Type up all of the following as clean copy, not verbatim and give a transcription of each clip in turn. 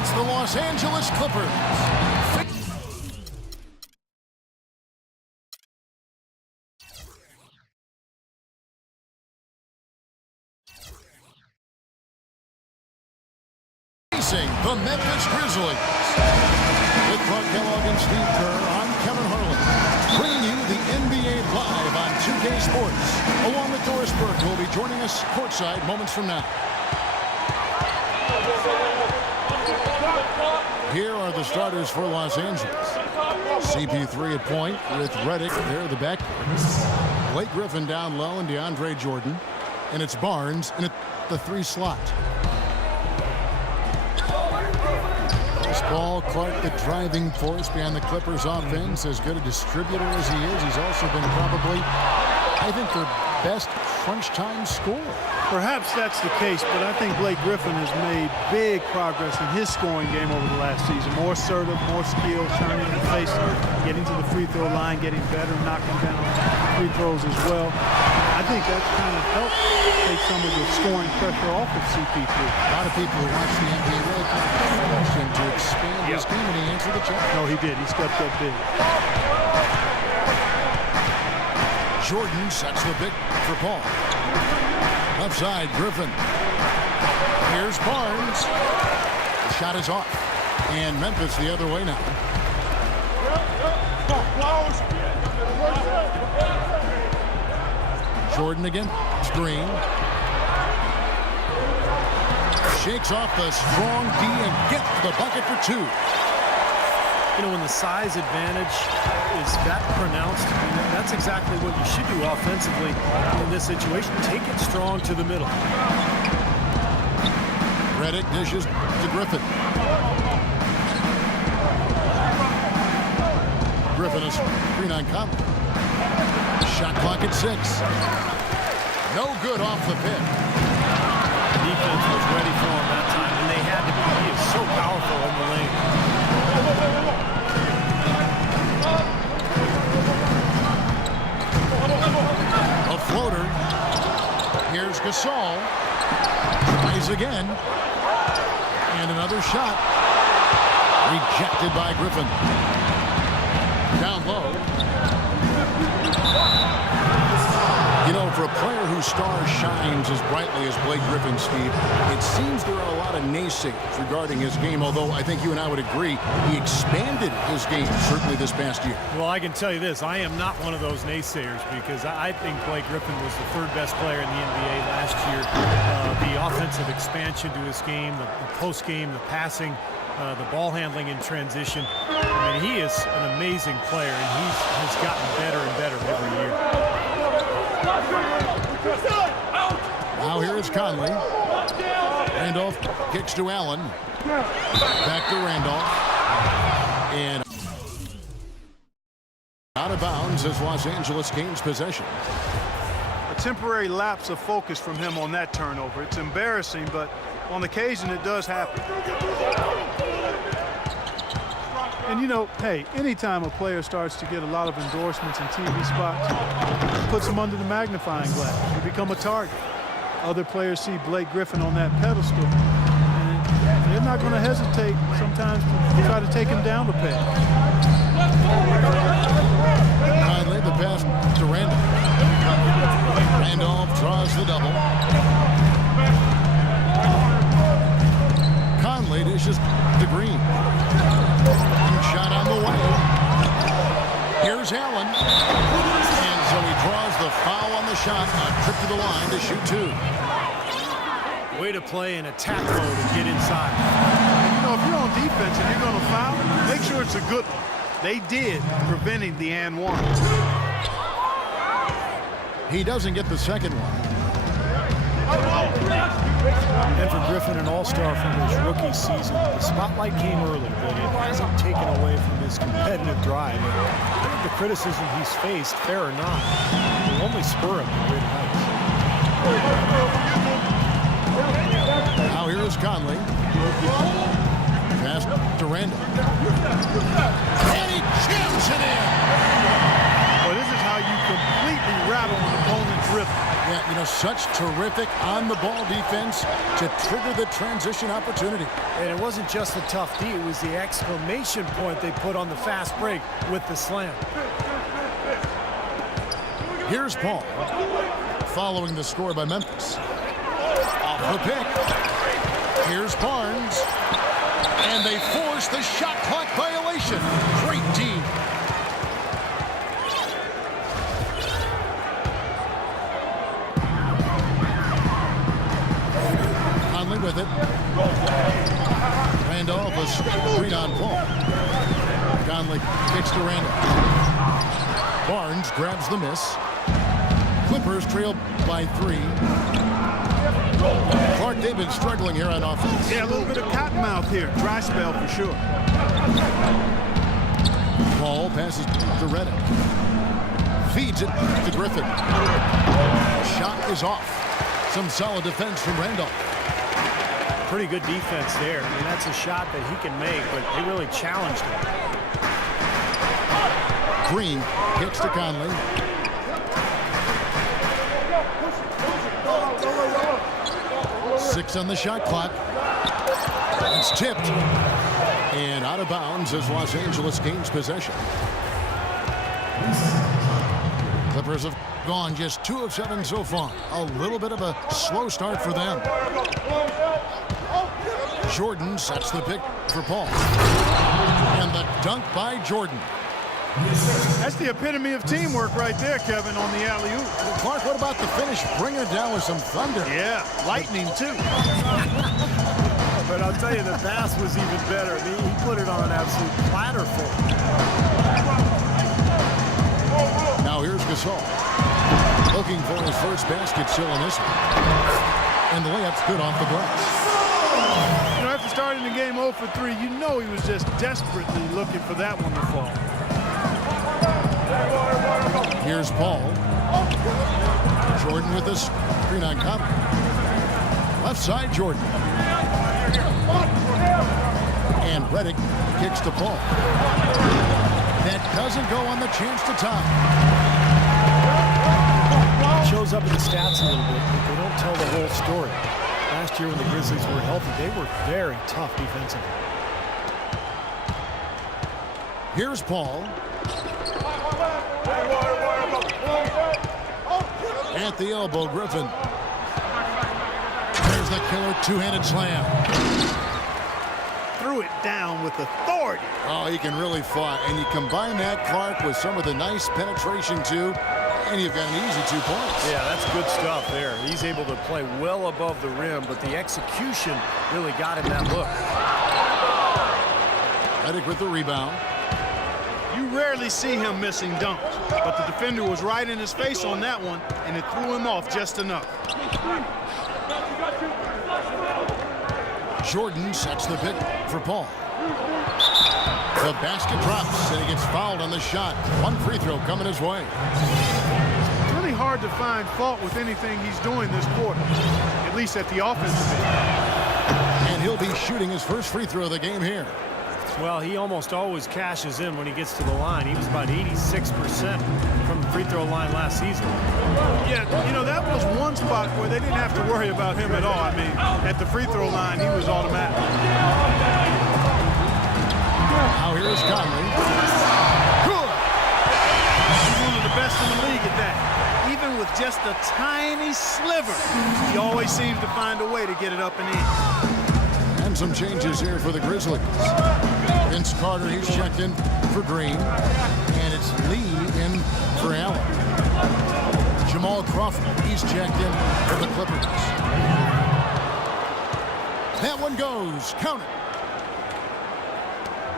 It's the Los Angeles Clippers. Facing the Memphis Grizzlies. With Clark Kellogg and Steve Kerr, I'm Kevin Harlan. Bringing you the NBA live on 2K Sports. Along with Doris Burke, who will be joining us courtside moments from now. Here are the starters for Los Angeles. CP3 at point with Redick there at the backcourt. Blake Griffin down low and DeAndre Jordan. And it's Barnes in the 3 slot. Paul Clark, the driving force behind the Clippers offense, as good a distributor as he is. He's also been probably, I think, their best crunch time scorer. Perhaps that's the case, but I think Blake Griffin has made big progress in his scoring game over the last season. More assertive, more skilled, turning the face, getting to the free throw line, getting better, knocking down free throws as well. I think that's kind of helped take some of the scoring pressure off of CP3. A lot of people who watch the NBA really kind of forced him to expand his game, and he answered the check. No, he did. He stepped up big. Jordan sets the pick for Paul. Left side, Griffin. Here's Barnes. The shot is off. And Memphis the other way now. Jordan again. Screen. Shakes off the strong D and gets the bucket for 2. You know, when the size advantage is that pronounced, that's exactly what you should do offensively in this situation. Take it strong to the middle. Redick dishes to Griffin. Griffin is 3-9 Conley. Shot clock at 6. No good off the pick. Defense was ready for him that time, and they had to be. He is so powerful in the lane. A floater. Here's Gasol. Tries again. And another shot. Rejected by Griffin. Down low. You know, for a player whose star shines as brightly as Blake Griffin, Steve, it seems there are a lot of naysayers regarding his game, although I think you and I would agree he expanded his game certainly this past year. Well, I can tell you this. I am not one of those naysayers because I think Blake Griffin was the 3rd best player in the NBA last year. The offensive expansion to his game, the post game, the passing, the ball handling in transition. I mean, he is an amazing player, and he has gotten better and better every year. Now here is Conley. Randolph kicks to Allen. Back to Randolph. And out of bounds as Los Angeles gains possession. A temporary lapse of focus from him on that turnover. It's embarrassing, but on occasion it does happen. And you know, hey, anytime a player starts to get a lot of endorsements and TV spots, it puts them under the magnifying glass. You become a target. Other players see Blake Griffin on that pedestal, and they're not going to hesitate sometimes to try to take him down the peg. Conley, the pass to Randolph. Randolph draws the double. Conley dishes to Green. Shot on the way. Here's Allen. And so he draws the foul on the shot. A trip to the line to shoot 2. Way to play in attack mode and get inside. And you know, if you're on defense and you're going to foul, make sure it's a good one. They did, preventing the and 1. He doesn't get the second one. And for Griffin, an all-star from his rookie season, the spotlight came early, but it hasn't taken away from his competitive drive. I think the criticism he's faced, fair or not, will only spur him to greater heights. Now here is Conley. Pass to Randall. And he jams it in. Well, this is how you completely rattle an opponent's rhythm. Yeah, you know, such terrific on-the-ball defense to trigger the transition opportunity. And it wasn't just a tough D, it was the exclamation point they put on the fast break with the slam. Here's Paul, following the score by Memphis. Off the pick. Here's Barnes. And they force the shot clock violation. Great D. Conley with it. Randolph a screen on Paul. Conley kicks to Randolph. Barnes grabs the miss. Clippers trail by 3. Clark, they've been struggling here on offense. Yeah, a little bit of cottonmouth here. Dry spell for sure. Paul passes to Reddick. Feeds it to Griffin. Shot is off. Some solid defense from Randolph. Pretty good defense there. I mean, that's a shot that he can make, but they really challenged him. Green kicks to Conley. Six on the shot clock. It's tipped. And out of bounds as Los Angeles gains possession. Clippers have gone just 2 of 7 so far. A little bit of a slow start for them. Jordan sets the pick for Paul. And the dunk by Jordan. That's the epitome of teamwork right there, Kevin, on the alley-oop. Clark, what about the finish? Bring it down with some thunder. Yeah, lightning, too. But I'll tell you, the pass was even better. I mean, he put it on an absolute platter for him. Now here's Gasol. Looking for his first basket still in this one. And the layup's good off the glass. You know, after starting the game 0 for 3, you know he was just desperately looking for that one to fall. Here's Paul. Jordan with this screen on Conley. Left side, Jordan. And Reddick kicks to Paul. That doesn't go on the chance to tie. It shows up in the stats a little bit, but they don't tell the whole story. Last year when the Grizzlies were healthy, they were very tough defensively. Here's Paul. At the elbow, Griffin. There's the killer two-handed slam. Threw it down with authority. Oh, he can really fight. And you combine that, Clark, with some of the nice penetration, too, and you've got an easy 2 points. Yeah, that's good stuff there. He's able to play well above the rim, but the execution really got him that look. Reddick with the rebound. You rarely see him missing dunks, but the defender was right in his face on that one, and it threw him off just enough. Jordan sets the pick for Paul. The basket drops, and he gets fouled on the shot. 1 free throw coming his way. It's really hard to find fault with anything he's doing this quarter, at least at the offensive end. And he'll be shooting his first free throw of the game here. Well, he almost always cashes in when he gets to the line. He was about 86% from the free throw line last season. Yeah, you know, that was one spot where they didn't have to worry about him at all. I mean, at the free throw line, he was automatic. Now here's Conley. Good. He's one of the best in the league at that. Even with just a tiny sliver, he always seems to find a way to get it up and in. And some changes here for the Grizzlies. Vince Carter, he's checked in for Green. And it's Lee in for Allen. Jamal Crawford, he's checked in for the Clippers. That one goes. Count it.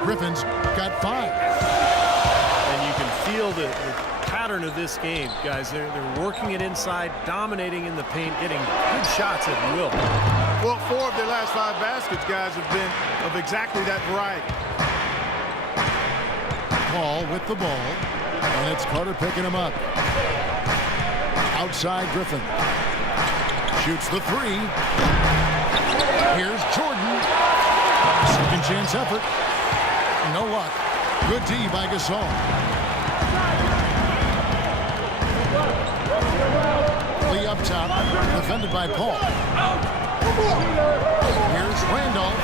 Griffin's got 5. And you can feel the pattern of this game, guys. They're working it inside, dominating in the paint, getting good shots at will. Well, 4 of their last 5 baskets, guys, have been of exactly that variety. Paul with the ball. And it's Carter picking him up. Outside Griffin. Shoots the 3. Here's Jordan. Second chance effort. No luck. Good D by Gasol. Lee up top. defended by Paul. Here's Randolph.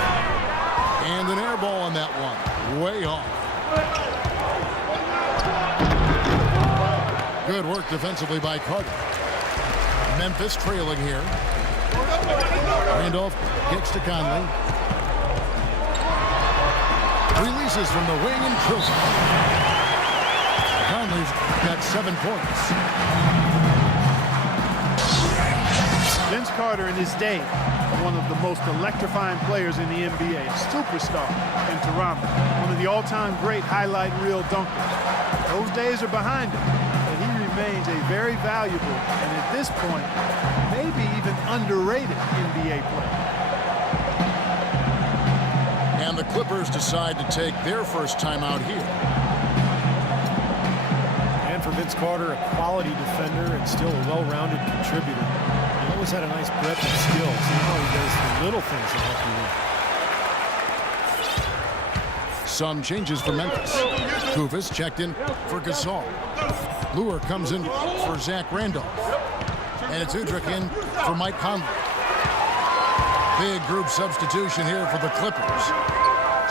And an air ball on that one. Way off. Good work defensively by Carter. Memphis trailing here. Randolph kicks to Conley. Releases from the wing and drills it. Conley's got 7 points. Vince Carter in his day, one of the most electrifying players in the NBA, a superstar in Toronto, one of the all-time great highlight reel dunkers. Those days are behind him, but he remains a very valuable and at this point, maybe even underrated NBA player. And the Clippers decide to take their first timeout here. And for Vince Carter, a quality defender and still a well-rounded contributor. He always had a nice breadth of skills. Now he does the little things that help you win. Some changes for Memphis. Kufis checked in for Gasol. Lure comes in for Zach Randolph. And it's Udrich in for Mike Conley. Big group substitution here for the Clippers.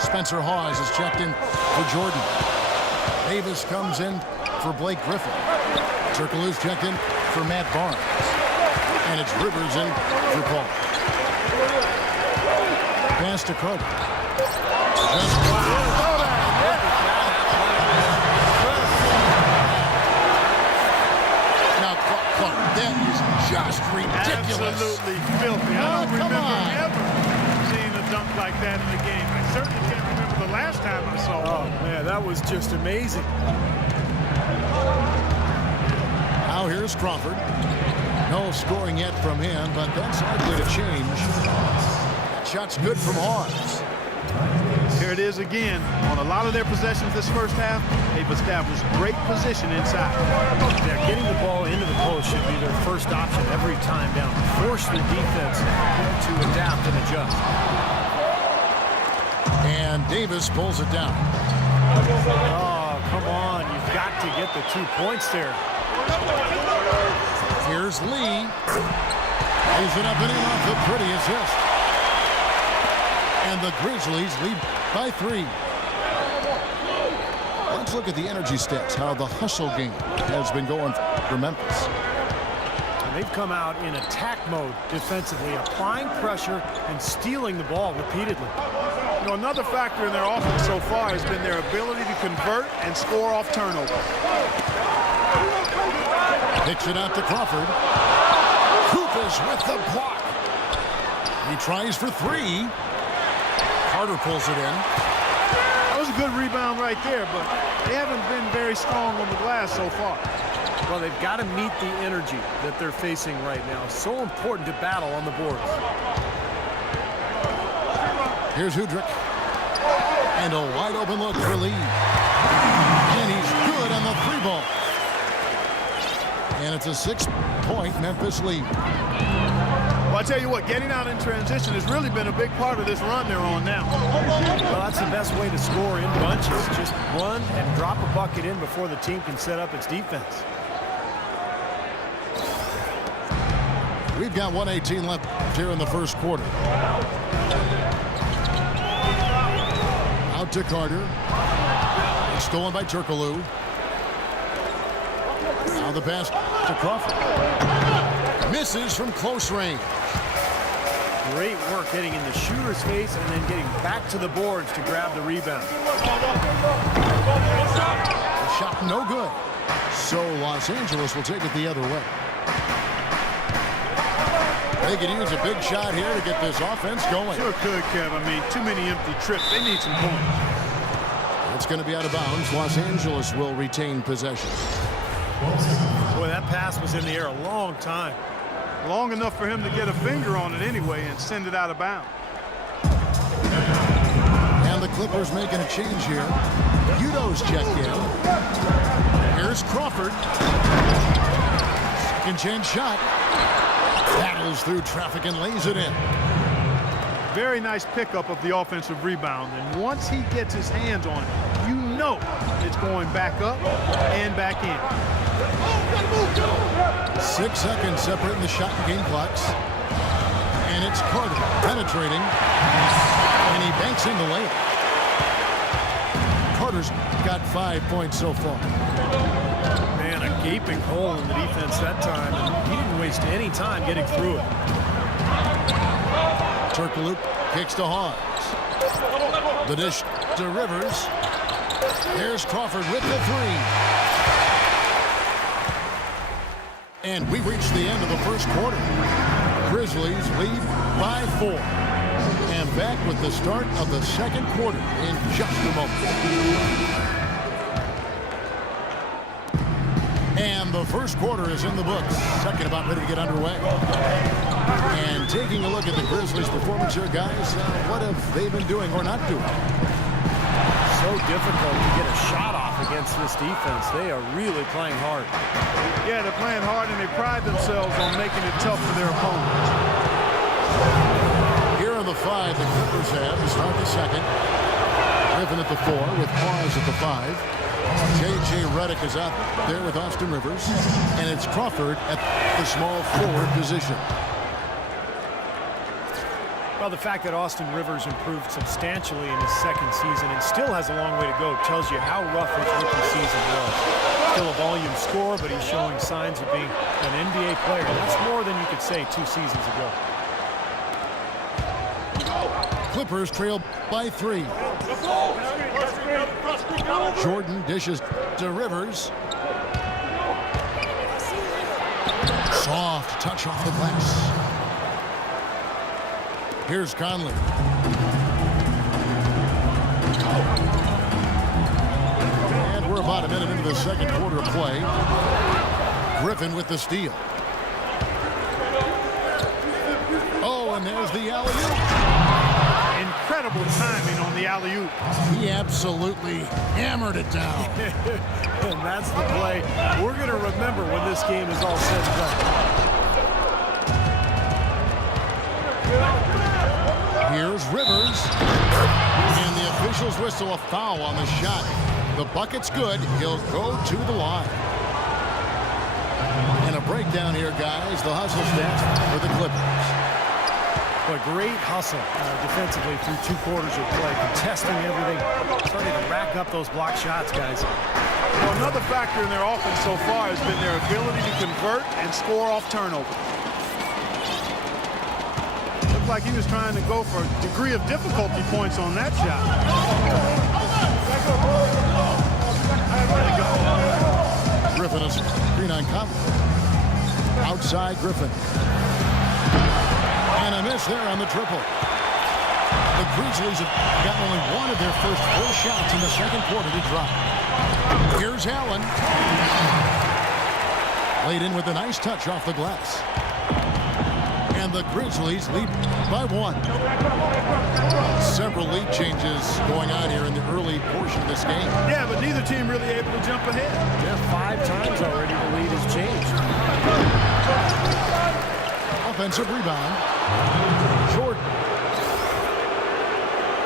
Spencer Hawes is checked in for Jordan. Davis comes in for Blake Griffin. Turkoglu's checked in for Matt Barnes. And it's Rivers in for Paul. Pass to Carter. Now, Clark, that is just ridiculous. Absolutely filthy. I don't remember ever seeing a dunk like that in the game. I certainly can't remember the last time I saw it. Oh, man, that was just amazing. Now here's Crawford. No scoring yet from him, but that's likely to change. Shot's good from Hawes. Here it is again. On a lot of their possessions this first half, they've established great position inside. Yeah, getting the ball into the post should be their first option every time down. Force the defense to adapt and adjust. And Davis pulls it down. Oh, come on. You've got to get the 2 points there. Here's Lee. Lays it up and in off the pretty assist. And the Grizzlies lead by 3. Let's look at the energy stats, how the hustle game has been going for Memphis. And they've come out in attack mode defensively, applying pressure and stealing the ball repeatedly. You know, another factor in their offense so far has been their ability to convert and score off turnover. Picks it out to Crawford. Kufis with the block. He tries for 3. Carter pulls it in. That was a good rebound right there, but they haven't been very strong on the glass so far. Well, they've got to meet the energy that they're facing right now. So important to battle on the boards. Here's Udrich. And a wide open look for Lee. And he's good on the 3-ball. And it's a 6-point Memphis lead. Well, I tell you what, getting out in transition has really been a big part of this run they're on now. Well, that's the best way to score in bunches. Just run and drop a bucket in before the team can set up its defense. We've got 1:18 left here in the first quarter. Out to Carter. It's stolen by Turkoglu. Now the pass to Crawford. Misses from close range. Great work getting in the shooter's face and then getting back to the boards to grab the rebound. The shot no good. So Los Angeles will take it the other way. They could use a big shot here to get this offense going. Sure could, Kev. I mean, too many empty trips. They need some points. It's going to be out of bounds. Los Angeles will retain possession. Boy, that pass was in the air a long time. Long enough for him to get a finger on it anyway and send it out of bounds. And the Clippers making a change here. Udo's checked in. Here's Crawford. Second chance shot. Battles through traffic and lays it in. Very nice pickup of the offensive rebound. And once he gets his hands on it, you know it's going back up and back in. 6 seconds separating the shot and game clocks. And it's Carter penetrating. And he banks in the layup. Carter's got 5 points so far. Man, a gaping hole in the defense that time, and he didn't waste any time getting through it. Turkoglu kicks to Hawes. The dish to Rivers. Here's Crawford with the three. And we reached the end of the first quarter. Grizzlies lead by 4. And back with the start of the second quarter in just a moment. And the first quarter is in the books. Second about ready to get underway. And taking a look at the Grizzlies' performance here, guys, what have they been doing or not doing? So difficult to get a shot off against this defense. They are really playing hard. Yeah, they're playing hard, and they pride themselves on making it tough for their opponents. Here are the 5 the Clippers have to start the second. Griffin at the 4 with Hawes at the 5. J.J. Redick is out there with Austin Rivers. And it's Crawford at the small forward position. Well, the fact that Austin Rivers improved substantially in his second season and still has a long way to go tells you how rough his rookie season was. Still a volume scorer, but he's showing signs of being an NBA player. That's more than you could say 2 seasons ago. Clippers trail by 3. Jordan dishes to Rivers. Soft touch off the glass. Here's Conley. And we're about a minute into the second quarter of play. Griffin with the steal. Oh, and there's the alley-oop. Incredible timing on the alley-oop. He absolutely hammered it down. And that's the play we're going to remember when this game is all said and done. Here's Rivers. And the officials whistle a foul on the shot. The bucket's good. He'll go to the line. And a breakdown here, guys. The hustle stats for the Clippers. But great hustle defensively through 2 quarters of play, contesting everything, starting to rack up those block shots, guys. Well, another factor in their offense so far has been their ability to convert and score off turnover. Looked like he was trying to go for a degree of difficulty points on that shot. Griffin is screen on Conley. Outside Griffin. And a miss there on the triple. The Grizzlies have gotten only one of their first 4 shots in the second quarter to drop. Here's Allen. Laid in with a nice touch off the glass. And the Grizzlies lead by 1. Several lead changes going on here in the early portion of this game. Yeah, but neither team really able to jump ahead. Yeah, 5 times already the lead has changed. Offensive rebound. Jordan.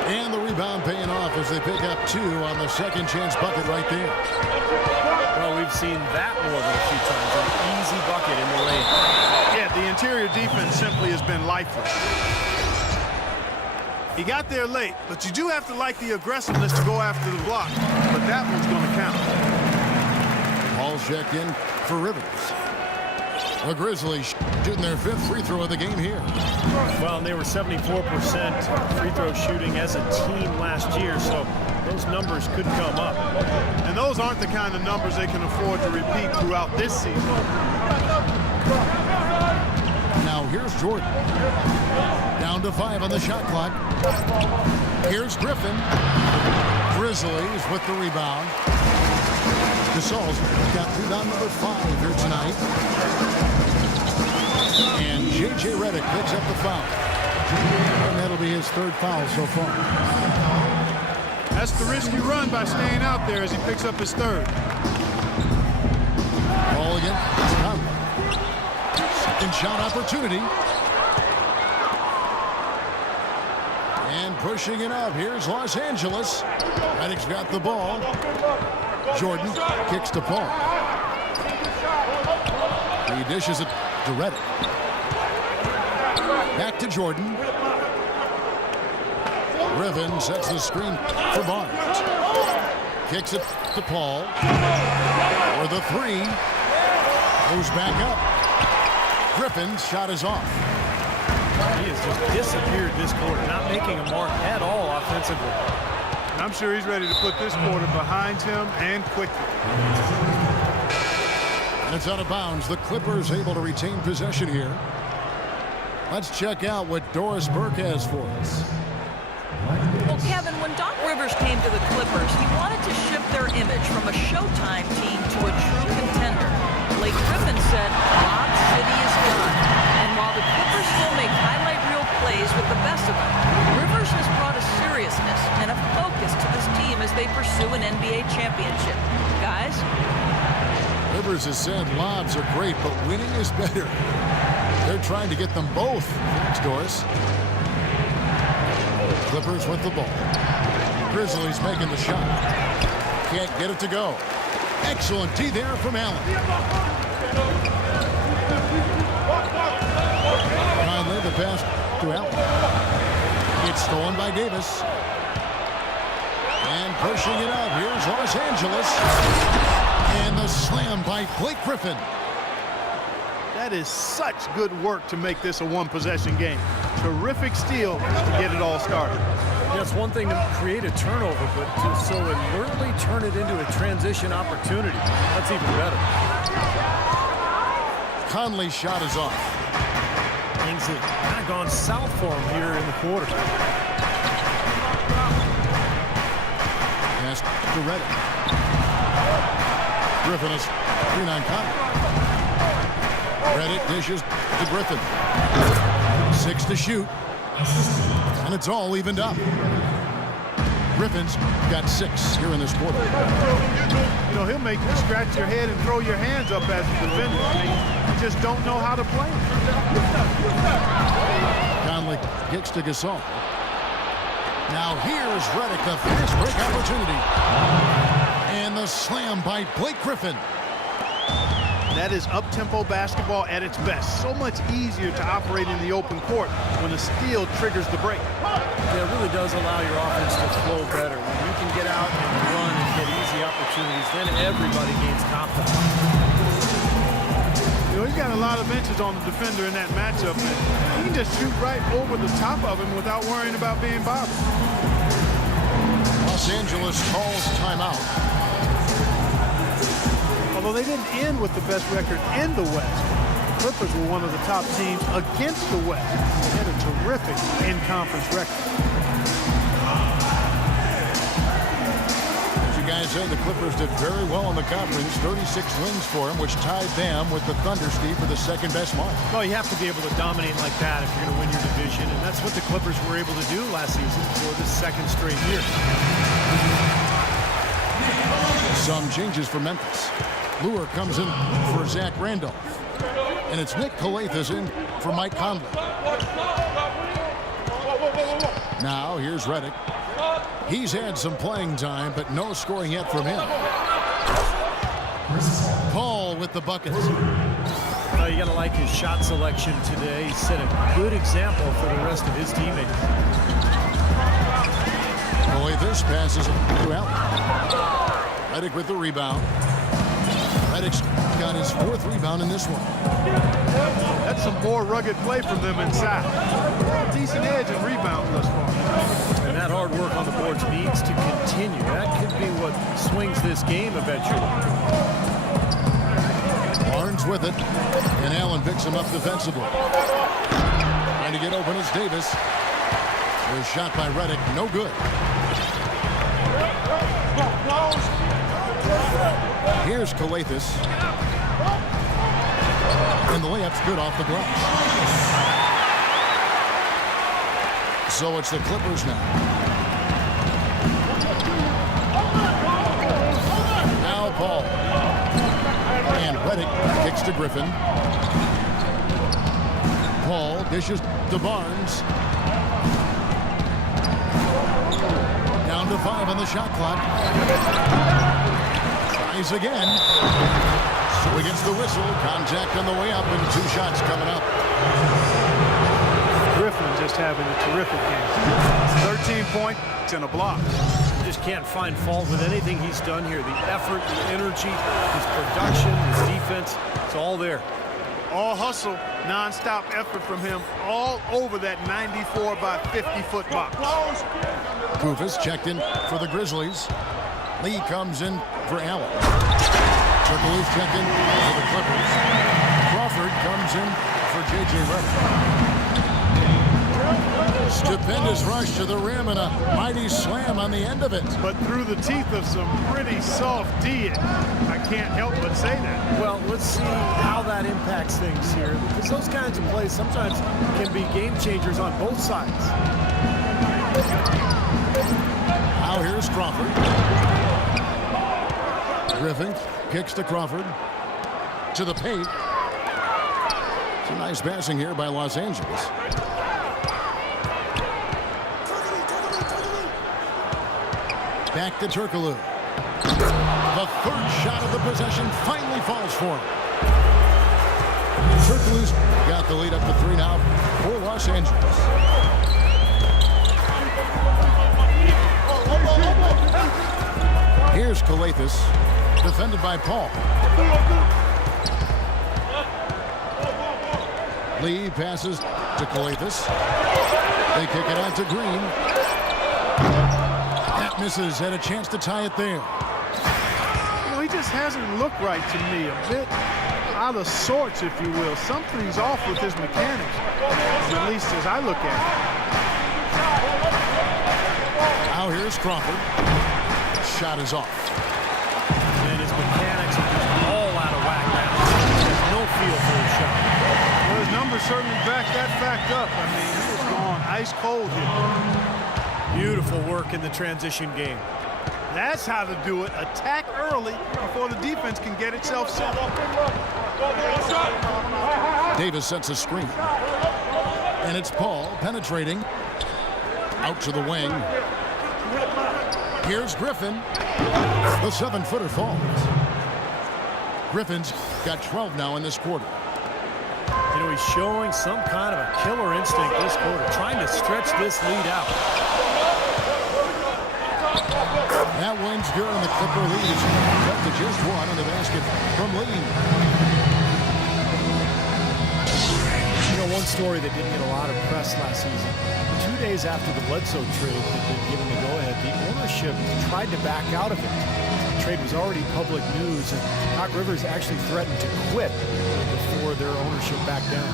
And the rebound paying off as they pick up 2 on the second chance bucket right there. Well, we've seen that more than a few times. An easy bucket in the lane. Yeah, the interior defense simply has been lifeless. He got there late, but you do have to like the aggressiveness to go after the block. But that one's going to count. Ball's checked in for Rivers. The Grizzlies shooting their 5th free throw of the game here. Well, and they were 74% free throw shooting as a team last year, so those numbers could come up. And those aren't the kind of numbers they can afford to repeat throughout this season. Now here's Jordan. Down to 5 on the shot clock. Here's Griffin. Grizzlies with the rebound. Gasol's got rebound number 5 here tonight. And J.J. Redick picks up the foul. And that'll be his 3rd foul so far. That's the risky run by staying out there as he picks up his 3rd. Ball again. It's Conley. Second shot opportunity. And pushing it up. Here's Los Angeles. Redick's got the ball. Jordan kicks to Paul. He dishes it to Reddick. Back to Jordan. Griffin sets the screen for Barnes. Kicks it to Paul. For the three. Goes back up. Griffin's shot is off. He has just disappeared this quarter, not making a mark at all offensively. And I'm sure he's ready to put this quarter behind him and quickly. And it's out of bounds. The Clippers able to retain possession here. Let's check out what Doris Burke has for us. Well, Kevin, when Doc Rivers came to the Clippers, he wanted to shift their image from a Showtime team to a true contender. Blake Griffin said, Lob City is done. And while the Clippers still make highlight reel plays with the best of them, Rivers has brought a seriousness and a focus to this team as they pursue an NBA championship. Guys? Rivers has said lobs are great, but winning is better. They're trying to get them both. Thanks, Doris. Clippers with the ball. Grizzlies making the shot. Can't get it to go. Excellent D there from Allen. Conley the pass to Allen. It's stolen by Davis. And pushing it out. Here's Los Angeles. And the slam by Blake Griffin. That is such good work to make this a one-possession game. Terrific steal to get it all started. Yeah, it's one thing to create a turnover, but to so alertly turn it into a transition opportunity, that's even better. Conley's shot is off. Things have kind of gone south for him here in the quarter. Pass to Reddick. Griffin is 3-9 Conley. Reddick dishes to Griffin. 6 to shoot. And it's all evened up. Griffin's got 6 here in this quarter. You know, he'll make you scratch your head and throw your hands up as a defender. You just don't know how to play. Conley kicks to Gasol. Now here's Reddick, the fast break opportunity. And the slam by Blake Griffin. That is up-tempo basketball at its best. So much easier to operate in the open court when a steal triggers the break. Yeah, it really does allow your offense to flow better. When you can get out and run and get easy opportunities, then everybody gains confidence. You know, he's got a lot of inches on the defender in that matchup, and he can just shoot right over the top of him without worrying about being bothered. Los Angeles calls timeout. Although they didn't end with the best record in the West, the Clippers were one of the top teams against the West. They had a terrific in-conference record. As you guys said, the Clippers did very well in the conference. 36 wins for them, which tied them with the Thunder, Steve, for the second best mark. Well, you have to be able to dominate like that if you're going to win your division, and that's what the Clippers were able to do last season for the second straight year. Some changes for Memphis. Lure comes in for Zach Randolph. And it's Nick Calathes in for Mike Conley. Now here's Reddick. He's had some playing time, but no scoring yet from him. Paul with the buckets. You got to like his shot selection today. He set a good example for the rest of his teammates. Calathes passes it to Allen. Reddick with the rebound. Reddick's got his 4th rebound in this one. That's some more rugged play from them inside. A decent edge and rebound thus far. And that hard work on the boards needs to continue. That could be what swings this game eventually. Barnes with it. And Allen picks him up defensively. Trying to get open is Davis. Was shot by Reddick. No good. Here's Calathes. And the layup's good off the glass. So it's the Clippers now. Now Paul. And Reddick kicks to Griffin. Paul dishes to Barnes. Down to 5 on the shot clock. Tries again. So he gets the whistle. Contact on the way up and 2 shots coming up. Griffin just having a terrific game. 13 points and a block. Just can't find fault with anything he's done here. The effort, the energy, his production, his defense, it's all there. All hustle, non-stop effort from him all over that 94 by 50-foot box. Kufis checked in for the Grizzlies. Lee comes in for Allen. Turkoglu's checked in for the Clippers. Crawford comes in for J.J. Redick. Stupendous rush to the rim and a mighty slam on the end of it. But through the teeth of some pretty soft D, I can't help but say that. Well, let's see how that impacts things here, because those kinds of plays sometimes can be game changers on both sides. Now here's Crawford. Griffin kicks to Crawford. To the paint. Some nice passing here by Los Angeles. Back to Turkoglu. The third shot of the possession finally falls for him. Turkoglu's got the lead up to 3 now for Los Angeles. Here's Calathis, defended by Paul. Lee passes to Calathis. They kick it out to Green. That misses, had a chance to tie it there. You know, he just hasn't looked right to me. A bit out of sorts, if you will. Something's off with his mechanics, at least as I look at it. Now here's Crawford. Shot is off. And his mechanics are just all out of whack now. There's no feel for his shot. Well, his numbers certainly back that fact up. I mean, he was gone ice cold here. Beautiful work in the transition game. That's how to do it. Attack early before the defense can get itself set. Davis sets a screen. And it's Paul penetrating. Out to the wing. Here's Griffin. The 7-footer falls. Griffin's got 12 now in this quarter. You know, he's showing some kind of a killer instinct this quarter, trying to stretch this lead out. That one's good, and the Clipper lead is cut to just 1 in the basket from Lee. You know, one story that didn't get a lot of press last season. 2 days after the Bledsoe trade had been given the go-ahead, the ownership tried to back out of it. The trade was already public news, and Doc Rivers actually threatened to quit before their ownership backed down.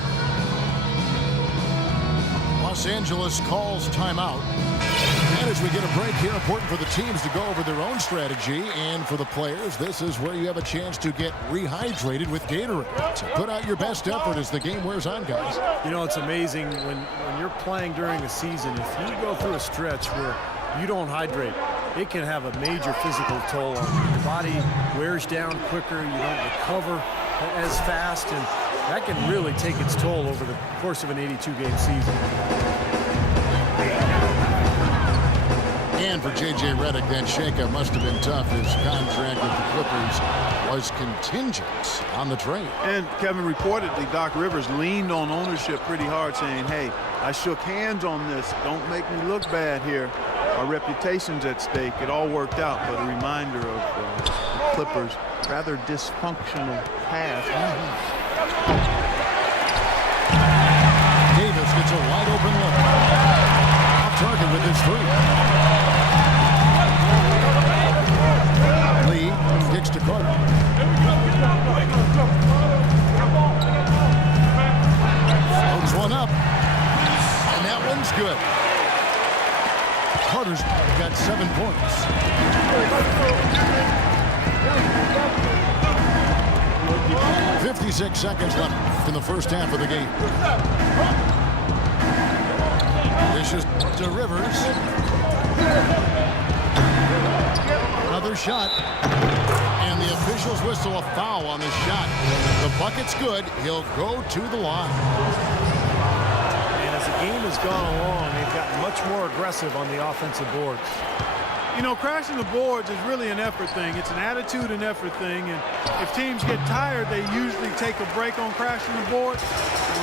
Los Angeles calls timeout. And as we get a break here, important for the teams to go over their own strategy, and for the players, this is where you have a chance to get rehydrated with Gatorade. So put out your best effort as the game wears on, guys. You know, it's amazing when you're playing during a season, if you go through a stretch where you don't hydrate, it can have a major physical toll on you. Your body wears down quicker, you don't recover as fast, and that can really take its toll over the course of an 82-game season. And for J.J. Redick, that shakeup must have been tough. His contract with the Clippers was contingent on the trade. And Kevin, reportedly, Doc Rivers leaned on ownership pretty hard, saying, hey, I shook hands on this. Don't make me look bad here. Our reputation's at stake. It all worked out, but a reminder of the Clippers' rather dysfunctional past. Davis gets a wide open look. Off target with his 3. Lee kicks to Carter. Floats one up. And that one's good. Carter's got 7 points. 56 seconds left in the first half of the game. Dishes to Rivers. Another shot. And the officials whistle a foul on this shot. The bucket's good. He'll go to the line. And as the game has gone along, they've gotten much more aggressive on the offensive boards. You know, crashing the boards is really an effort thing. It's an attitude and effort thing. And if teams get tired, they usually take a break on crashing the boards.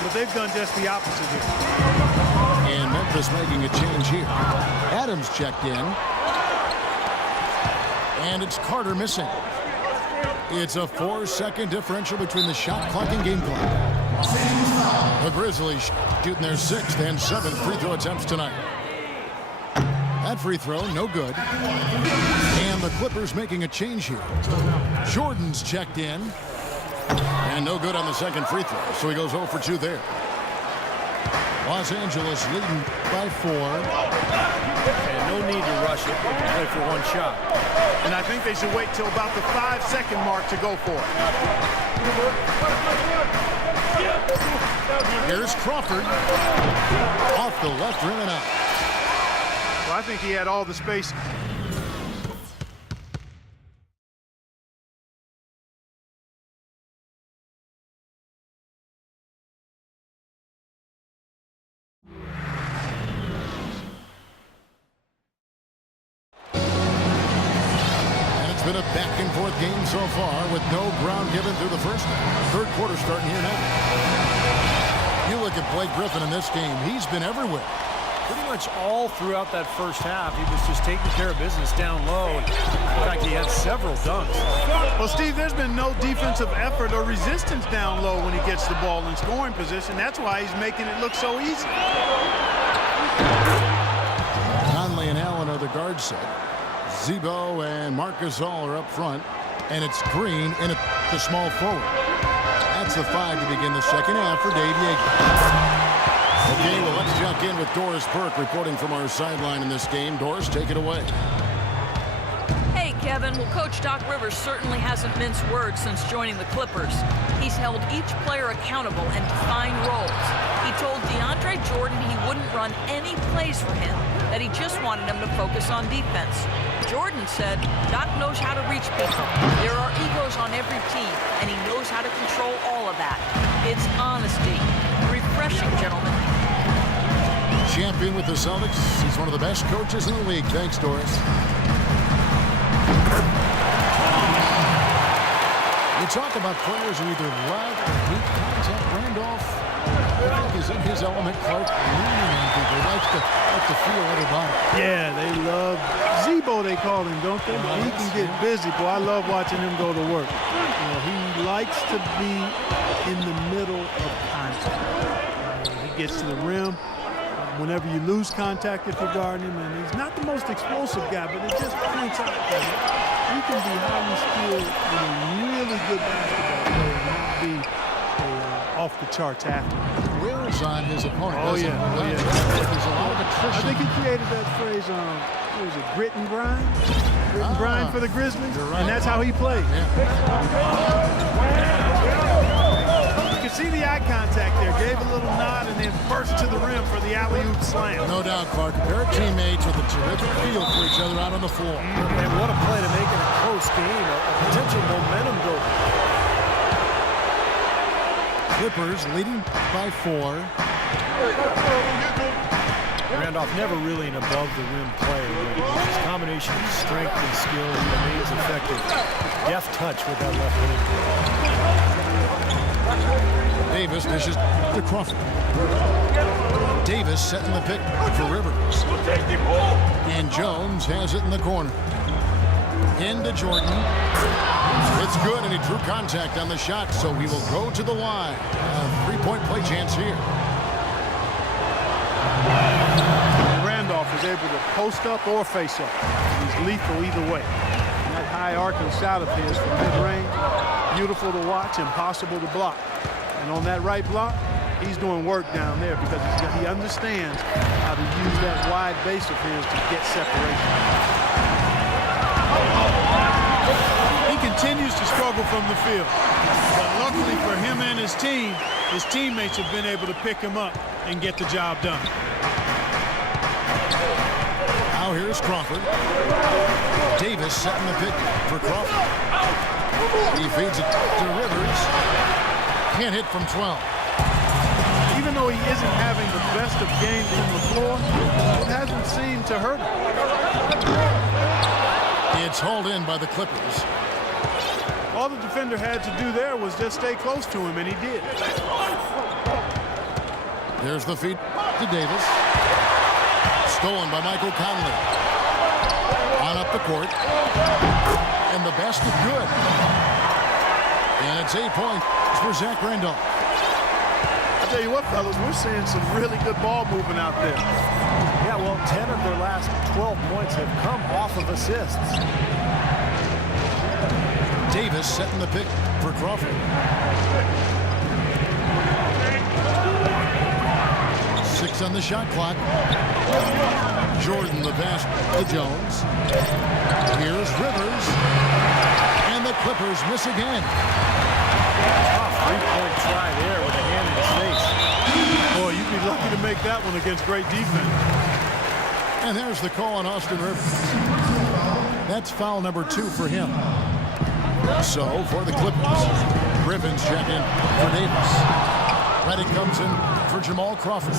But they've done just the opposite here. And Memphis making a change here. Adams checked in. And it's Carter missing. It's a 4-second differential between the shot clock and game clock. The Grizzlies shooting their 6th and 7th free throw attempts tonight. That free throw, no good. And the Clippers making a change here. Jordan's checked in. And no good on the second free throw, so he goes 0 for 2 there. Los Angeles leading by 4. And no need to rush it. They can play for one shot. And I think they should wait till about the 5-second mark to go for it. Here's Crawford. Off the left rim and out. Well, I think he had all the space. Been a back-and-forth game so far with no ground given through the first half. Third quarter starting here now. You look at Blake Griffin in this game. He's been everywhere. Pretty much all throughout that first half, he was just taking care of business down low. In fact, he had several dunks. Well, Steve, there's been no defensive effort or resistance down low when he gets the ball in scoring position. That's why he's making it look so easy. Conley and Allen are the guard set. Zebo and Marcus All are up front, and it's Green in at the small forward. That's the 5 to begin the second half for Dave Yeager. Okay, well, let's jump in with Doris Burke reporting from our sideline in this game. Doris, take it away. Hey, Kevin. Well, Coach Doc Rivers certainly hasn't minced words since joining the Clippers. He's held each player accountable and defined roles. He told DeAndre Jordan he wouldn't run any plays for him, that he just wanted him to focus on defense. Jordan said Doc knows how to reach people. There are egos on every team, and he knows how to control all of that. It's honesty. Refreshing, gentlemen. Champion with the Celtics. He's one of the best coaches in the league. Thanks, Doris. You talk about players who either love or hate contact. Randolph is in his element. Clark leaning on people. He likes to feel everybody. Yeah, they love Zebo, they call him, don't they? He can get busy. Boy, I love watching him go to work. You know, he likes to be in the middle of contact. He gets to the rim. Whenever you lose contact, if you're guarding him, and he's not the most explosive guy, but it just points out that he can be highly skilled and a really good basketball player and not be off-the-charts athlete. Wears on his opponent. Oh, yeah. There's a lot of attrition. I think he created that phrase, what was it, grit and grind? Grit and grind for the Grizzlies? You're right. And that's how he played. Yeah. You can see the eye contact there. Gave a little nod and then burst to the rim for the alley-oop slam. No doubt, Clark. They're teammates with a terrific feel for each other out on the floor. And what a play to make it a close game, a potential momentum builder. Clippers leading by 4. Randolph never really an above-the-rim player. His combination of strength and skill remains effective. Deft touch with that left hand. Davis dishes to Crawford. Davis setting the pick for Rivers. And Jones has it in the corner. Into Jordan. It's good, and he drew contact on the shot, so he will go to the line. A 3-point play chance here. Randolph is able to post up or face up. He's lethal either way. And that high arcing shot of his from mid-range, beautiful to watch, impossible to block. And on that right block, he's doing work down there because he understands how to use that wide base of his to get separation. He continues to struggle from the field. But luckily for him and his teammates have been able to pick him up and get the job done. Now here's Crawford. Davis setting the pick for Crawford. He feeds it to Rivers. Can't hit from 12. Even though he isn't having the best of games from the floor, it hasn't seemed to hurt him. It's hauled in by the Clippers. All the defender had to do there was just stay close to him, and he did. There's the feed to Davis. Stolen by Michael Conley. On up the court. And the basket good. And it's 8 points for Zach Randolph. I'll tell you what, fellas, we're seeing some really good ball movement out there. Yeah, well, 10 of their last 12 points have come off of assists. Davis setting the pick for Crawford. 6 on the shot clock. Jordan the pass to Jones. Here's Rivers. And the Clippers miss again. Tough three-point try there with a hand in his face. Boy, you'd be lucky to make that one against great defense. And there's the call on Austin Rivers. That's foul number 2 for him. So, for the Clippers, Griffin's check in for Davis. Redick comes in for Jamal Crawford.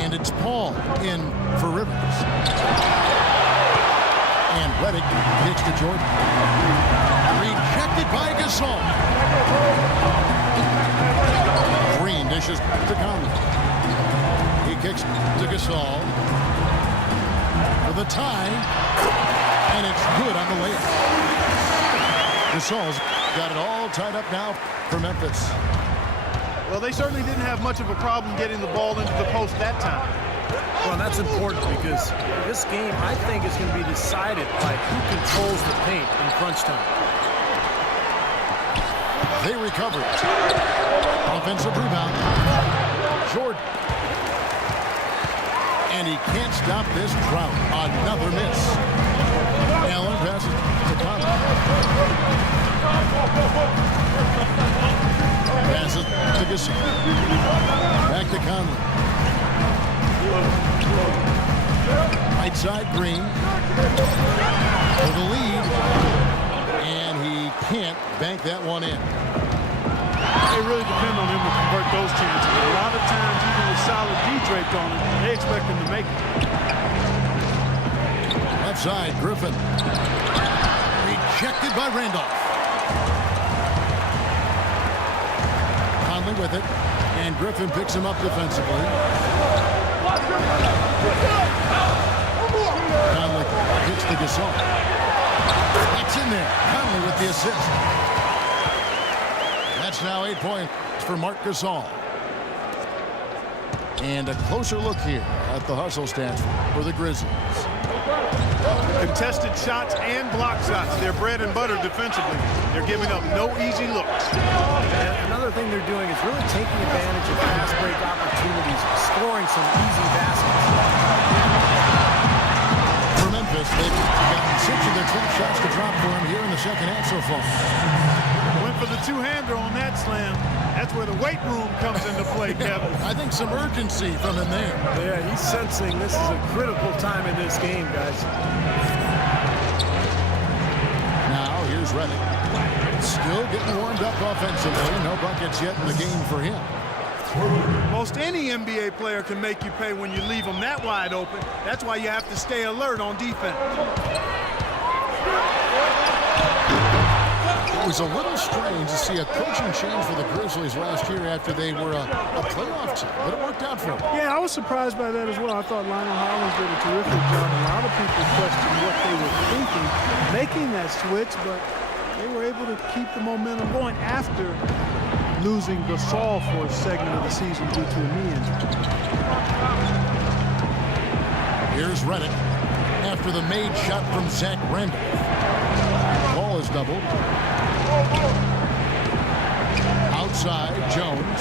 And it's Paul in for Rivers. And Redick kicks to Jordan. Rejected by Gasol. Green dishes to Conley. He kicks to Gasol for the tie. And it's good on the layup. Gasol's got it all tied up now for Memphis. Well, they certainly didn't have much of a problem getting the ball into the post that time. Well, that's important because this game, I think, is going to be decided by who controls the paint in crunch time. They recovered. Offensive rebound. Jordan. And he can't stop this drought. Another miss. Allen passes to Conley. Passes to Gasol. Back to Conley. Right side, Green. For the lead. And he can't bank that one in. They really depend on him to convert those chances. A lot of times, even with solid D draped on him, they expect him to make it. Left side, Griffin. Rejected by Randolph. Conley with it. And Griffin picks him up defensively. Conley hits the Gasol. That's in there. Conley with the assist. That's now 8 points for Marc Gasol. And a closer look here at the hustle stats for the Grizzlies. Contested shots and block shots. They're bread and butter defensively. They're giving up no easy looks. And another thing they're doing is really taking advantage of fast break opportunities, scoring some easy baskets. For Memphis, they've gotten 6 of their 12 shots to drop for him here in the second half so far. Went for the two-hander on that slam. That's where the weight room comes into play, Kevin. I think some urgency from him there. Yeah, he's sensing this is a critical time in this game, guys. Now, here's Redick. Still getting warmed up offensively. No buckets yet in the game for him. Most any NBA player can make you pay when you leave them that wide open. That's why you have to stay alert on defense. It was a little strange to see a coaching change for the Grizzlies last year after they were a playoff team, but it worked out for them. Yeah, I was surprised by that as well. I thought Lionel Hollins did a terrific job. A lot of people questioned what they were thinking, making that switch, but they were able to keep the momentum going after losing Gasol for a segment of the season due to a knee injury. Here's Redick after the made shot from Zach Randolph. Ball is doubled. Outside, Jones.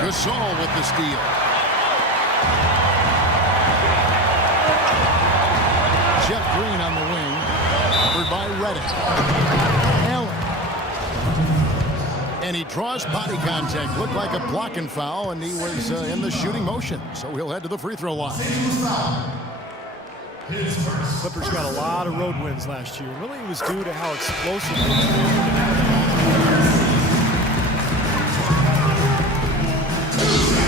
Gasol with the steal. Jeff Green on the wing. Covered by Redick. Allen. And he draws body contact. Looked like a blocking foul, and he was in the shooting motion. So he'll head to the free throw line. Clippers got a lot of road wins last year. Really, it was due to how explosive they were.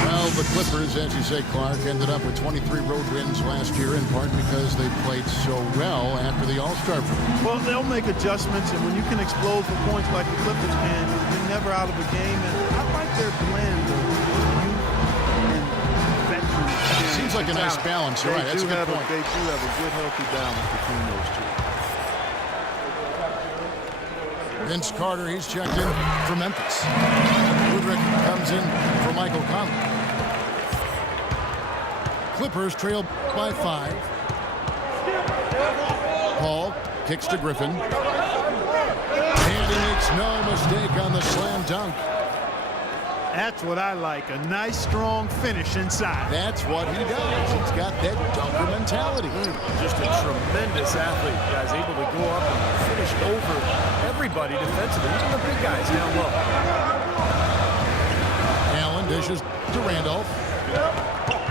Well, the The Clippers, as you say, Clark, ended up with 23 road wins last year, in part because they played so well after the All-Star break. Well, they'll make adjustments, and when you can explode for points like the Clippers can, you're never out of a game. And I like their blend of youth and veterans. Seems like a nice balance. You're right. That's a good point. They do have a good, healthy balance between those two. Vince Carter, he's checked in for Memphis. Woodrick comes in for Michael Conley. Clippers trail by 5. Paul kicks to Griffin. And he makes no mistake on the slam dunk. That's what I like, a nice, strong finish inside. That's what he does. He's got that dunker mentality. Just a tremendous athlete. Guys able to go up and finish over everybody defensively, even the big guys down low. Allen dishes to Randolph.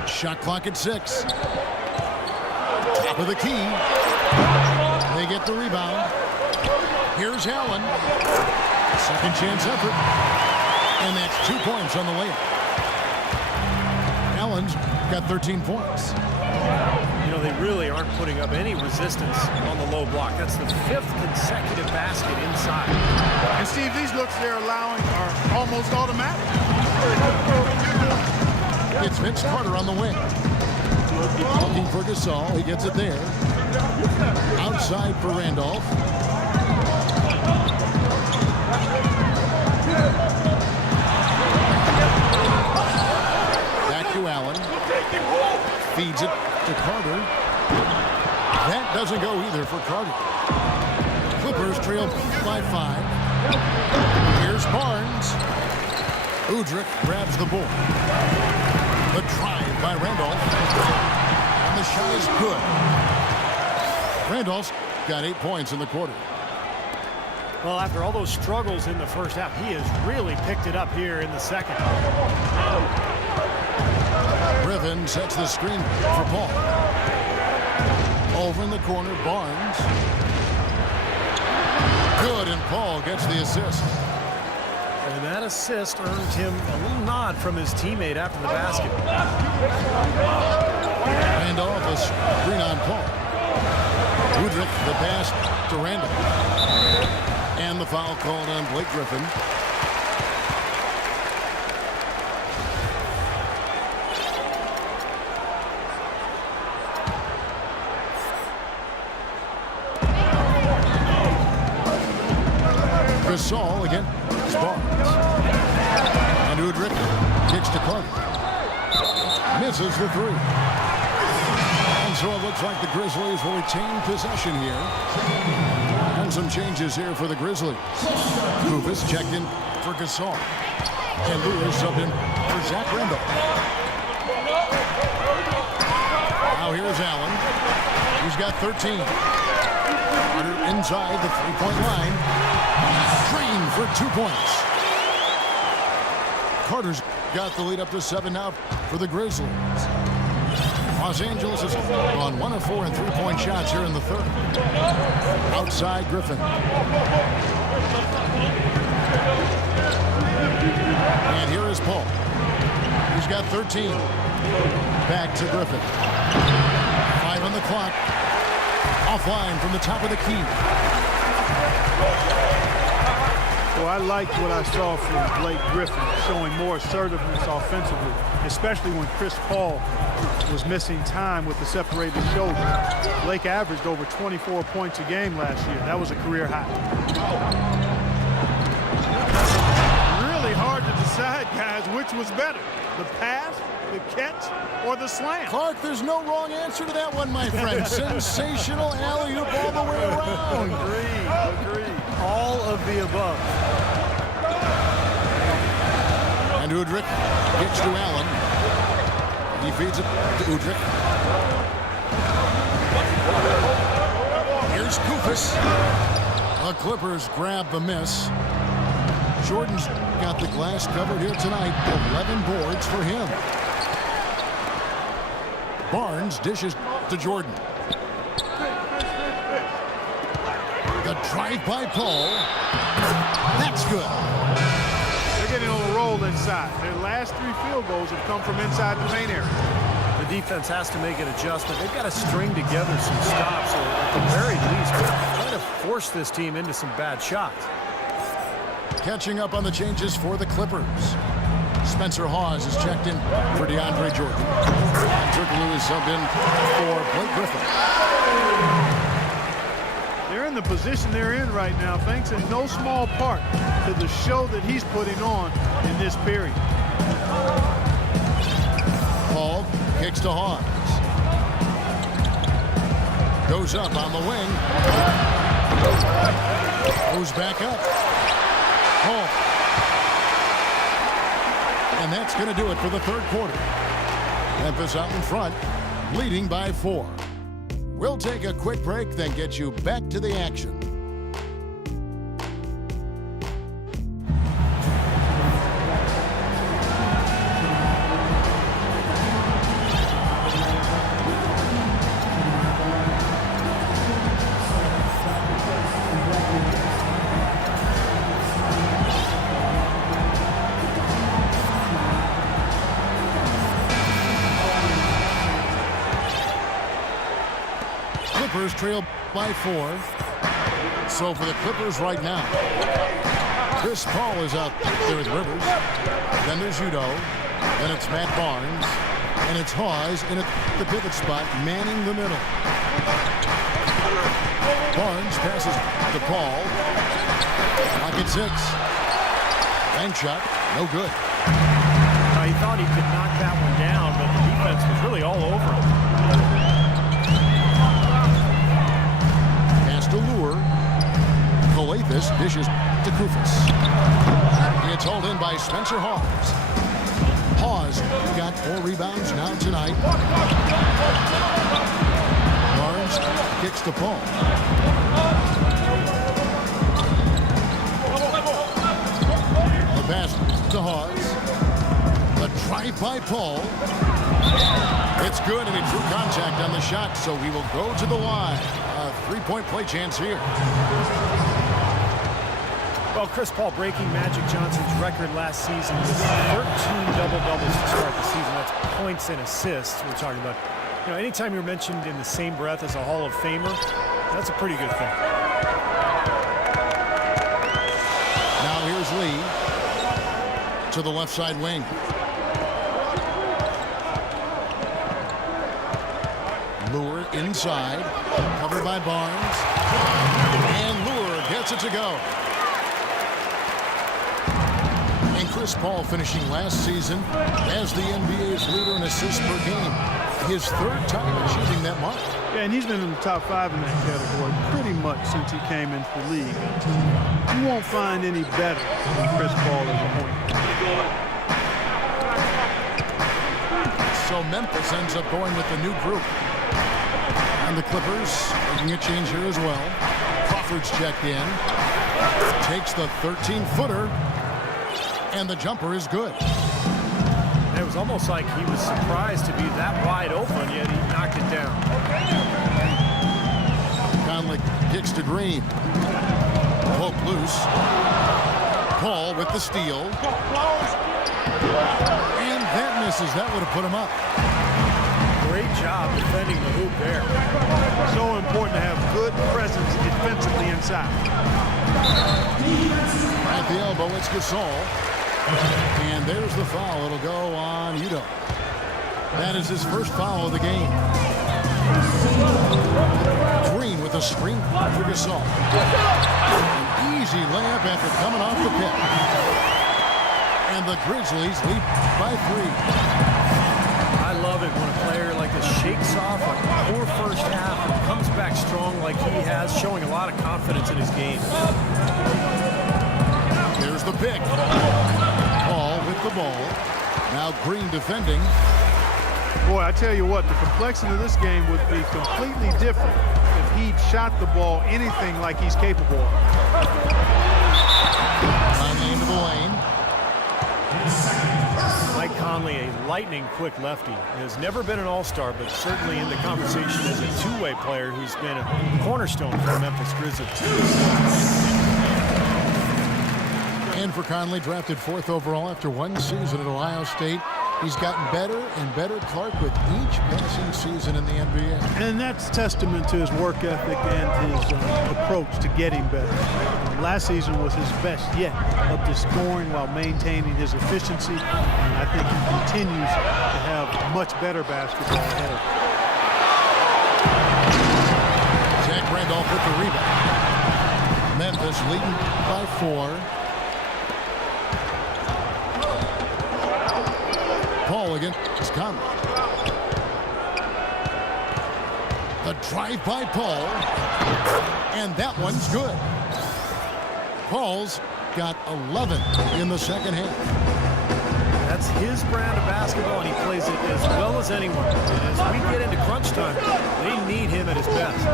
Shot clock at 6. Top of the key. They get the rebound. Here's Allen. Second chance effort. And that's 2 points on the layup. Allen's got 13 points. You know, they really aren't putting up any resistance on the low block. That's the 5th consecutive basket inside. And Steve, these looks they're allowing are almost automatic. It's Vince Carter on the wing. Looking for Gasol. He gets it there. Outside for Randolph. Back to Allen. Feeds it to Carter. That doesn't go either for Carter. Clippers trail by 5. Here's Barnes. Udrih grabs the board. The drive by Randolph. And the shot is good. Randolph's got 8 points in the quarter. Well, after all those struggles in the first half, he has really picked it up here in the second. Griffin sets the screen for Paul. Over in the corner, Barnes. Good, and Paul gets the assist. And that assist earned him a little nod from his teammate after the basket. Randolph, a screen on Paul. Udrih, the pass to Randolph. And the foul called on Blake Griffin. Gasol again. Barnes. And Udrih kicks to Carter. Misses the 3. And so it looks like the Grizzlies will retain possession here. And some changes here for the Grizzlies. Kufis checked in for Gasol. And Lewis subbed in for Zach Randolph. Now here's Allen. He's got 13. Carter inside the three-point line. Green for 2 points. Carter's got the lead up to 7 now for the Grizzlies. Los Angeles has gone 1 of 4 in three-point shots here in the third. Outside Griffin. And here is Paul. He's got 13. Back to Griffin. 5 on the clock. Offline from the top of the key. Well, I liked what I saw from Blake Griffin, showing more assertiveness offensively, especially when Chris Paul was missing time with the separated shoulder. Blake averaged over 24 points a game last year. That was a career high. Really hard to decide, guys, which was better, the pass, the catch, or the slam. Clark, there's no wrong answer to that one, my friend. Sensational alley-oop all the way around. Agreed. All of the above. And Udrih gets to Allen. He feeds it to Udrih. Here's Kufis. The Clippers grab the miss. Jordan's got the glass covered here tonight. 11 boards for him. Barnes dishes to Jordan. The drive by Paul. That's good. They're getting on a roll, and inside. Their last 3 field goals have come from inside the paint area. The defense has to make an adjustment. They've got to string together some stops, or at the very least, try to force this team into some bad shots. Catching up on the changes for the Clippers. Spencer Hawes is checked in for DeAndre Jordan. Turkoglu is subbed in for Blake Griffin. They're in the position they're in right now, thanks in no small part to the show that he's putting on in this period. Paul kicks to Hawes. Goes up on the wing. Goes back up. Home. And that's going to do it for the third quarter. Memphis out in front, leading by 4. We'll take a quick break, then get you back to the action. Clippers trail by 4. So for the Clippers right now, Chris Paul is out there with Rivers. Then there's Udo. Then it's Matt Barnes. And it's Hawes in the pivot spot, manning the middle. Barnes passes to Paul. Lock at 6. Bank shot, no good. He thought he could knock that one down, but the defense was really all over him. Lure. Coathis dishes to Kufis. It's hauled in by Spencer Hawes. Hawes got 4 rebounds now tonight. Barnes kicks to Paul. The pass to Hawes. The drive by Paul. It's good, and he drew contact on the shot, so we will go to the line. 3-point play chance here. Well, Chris Paul breaking Magic Johnson's record last season with 13 double-doubles to start the season. That's points and assists we're talking about. You know, anytime you're mentioned in the same breath as a Hall of Famer, that's a pretty good thing. Now here's Lee to the left side wing. Lure inside, covered by Barnes, and Lure gets it to go. And Chris Paul finishing last season as the NBA's leader in assists per game. His 3rd time achieving that mark. Yeah, and he's been in the top 5 in that category pretty much since he came into the league. You won't find any better than Chris Paul as a point. So Memphis ends up going with the new group. And the Clippers making a change here as well. Crawford's checked in. Takes the 13-footer. And the jumper is good. It was almost like he was surprised to be that wide open, yet he knocked it down. Conley kicks to Green. Poke loose. Paul with the steal. And that misses. That would have put him up. Great job defending the hoop there. So important to have good presence defensively inside. At the elbow, it's Gasol. And there's the foul. It'll go on Udo. That is his first foul of the game. Green with a screen for Gasol. An easy layup after coming off the pick. And the Grizzlies lead by 3. I love it when a player like this shakes off a poor first half and comes back strong like he has, showing a lot of confidence in his game. There's the pick. Paul with the ball. Now Green defending. Boy, I tell you what, the complexion of this game would be completely different if he'd shot the ball anything like he's capable of. On the end of the lane. Mike Conley, a lightning-quick lefty, has never been an all-star, but certainly in the conversation as a two-way player who's been a cornerstone for the Memphis Grizzlies. And for Conley, drafted 4th overall after 1 season at Ohio State. He's gotten better and better, Clark, with each passing season in the NBA. And that's testament to his work ethic and his approach to getting better. Last season was his best yet, up to scoring while maintaining his efficiency. And I think he continues to have much better basketball ahead of him. Zach Randolph with the rebound. Memphis leading by 4. Paul against Conley. The drive by Paul. And that one's good. Paul's got 11 in the second half. That's his brand of basketball, and he plays it as well as anyone. And as we get into crunch time, they need him at his best.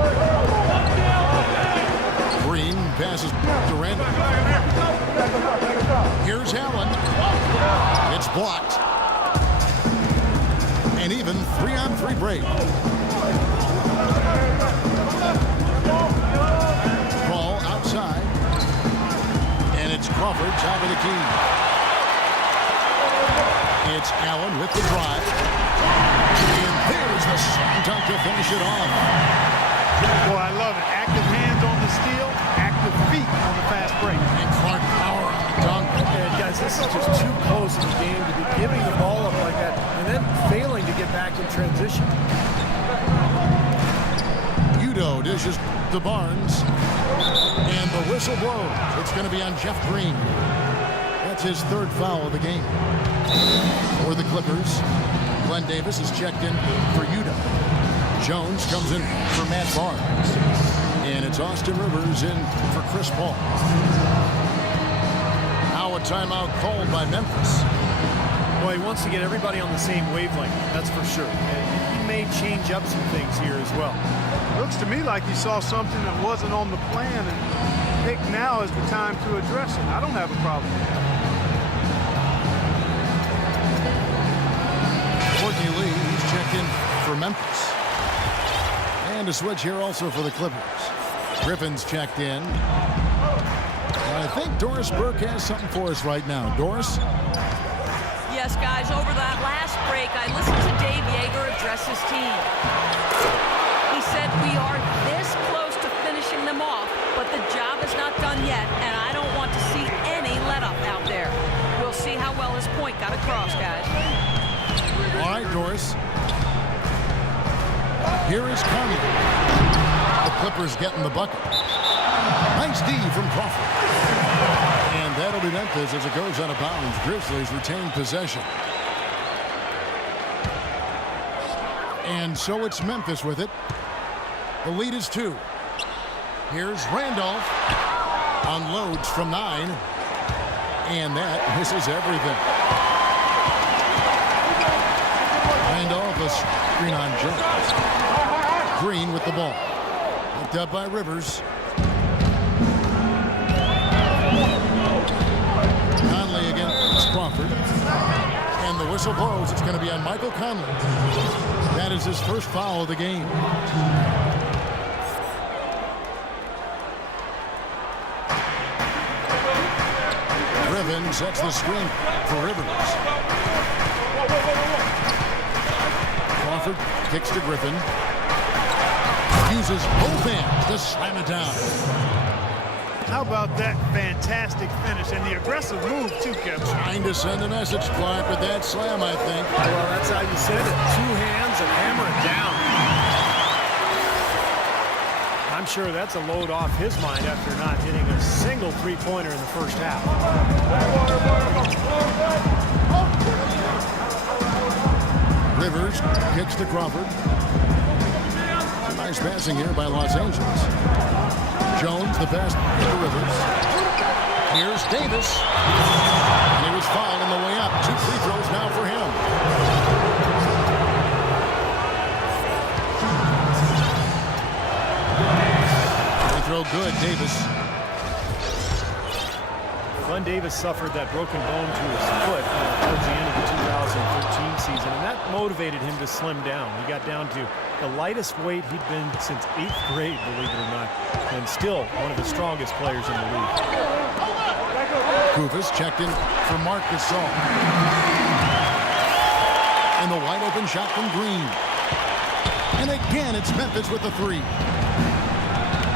Green passes to Randall. Here's Allen. It's blocked. And even 3-on-3 break. Ball outside. And it's Crawford top of the key. It's Allen with the drive. And there's the slam dunk to finish it off. Boy, I love it. Active hands on the steal, active feet on the fast break. And Clark power on the dunk. And guys, this is just too close in the game to be giving the ball up like that and then failing to get back in transition. Udo dishes to Barnes. And the whistle blows. It's going to be on Jeff Green. That's his 3rd foul of the game. For the Clippers, Glenn Davis is checked in for Udo. Jones comes in for Matt Barnes. And it's Austin Rivers in for Chris Paul. Now a timeout called by Memphis. Well, he wants to get everybody on the same wavelength, that's for sure. And he may change up some things here as well. Looks to me like he saw something that wasn't on the plan and picked now is the time to address it. I don't have a problem with that. Courtney Lee, he's checked in for Memphis. And a switch here also for the Clippers. Griffin's checked in. And I think Doris Burke has something for us right now. Doris? Yes, guys, over that last break, I listened to Dave Yeager address his team. He said, we are this close to finishing them off, but the job is not done yet, and I don't want to see any let-up out there. We'll see how well his point got across, guys. All right, Doris. Here is Conley. The Clippers getting the bucket. Nice D from Crawford. And that'll be Memphis as it goes out of bounds. Grizzlies retain possession. And so it's Memphis with it. The lead is 2. Here's Randolph. Unloads from 9. And that misses everything. Randolph, a screen on Jones. Green with the ball. Picked up by Rivers. Conley against Crawford. And the whistle blows. It's going to be on Michael Conley. That is his 1st foul of the game. Griffin sets the screen for Rivers. Crawford kicks to Griffin. Uses both hands to slam it down. How about that fantastic finish and the aggressive move too, Kevin? Trying to send a message, Clark, with that slam, I think. Well, that's how you send it. 2 hands and hammer it down. I'm sure that's a load off his mind after not hitting a single 3-pointer in the first half. Rivers kicks to Crawford. Nice passing here by Los Angeles. Jones, the pass to Rivers. Here's Davis. And he was fouled on the way up. 2 free throws now for him. Free throw good, Davis. Glenn Davis suffered that broken bone to his foot towards the end of the 2013 season, and that motivated him to slim down. He got down to the lightest weight he'd been since 8th grade, believe it or not, and still one of the strongest players in the league. Kufis checked in for Marc Gasol. And the wide open shot from Green. And again, it's Memphis with the three.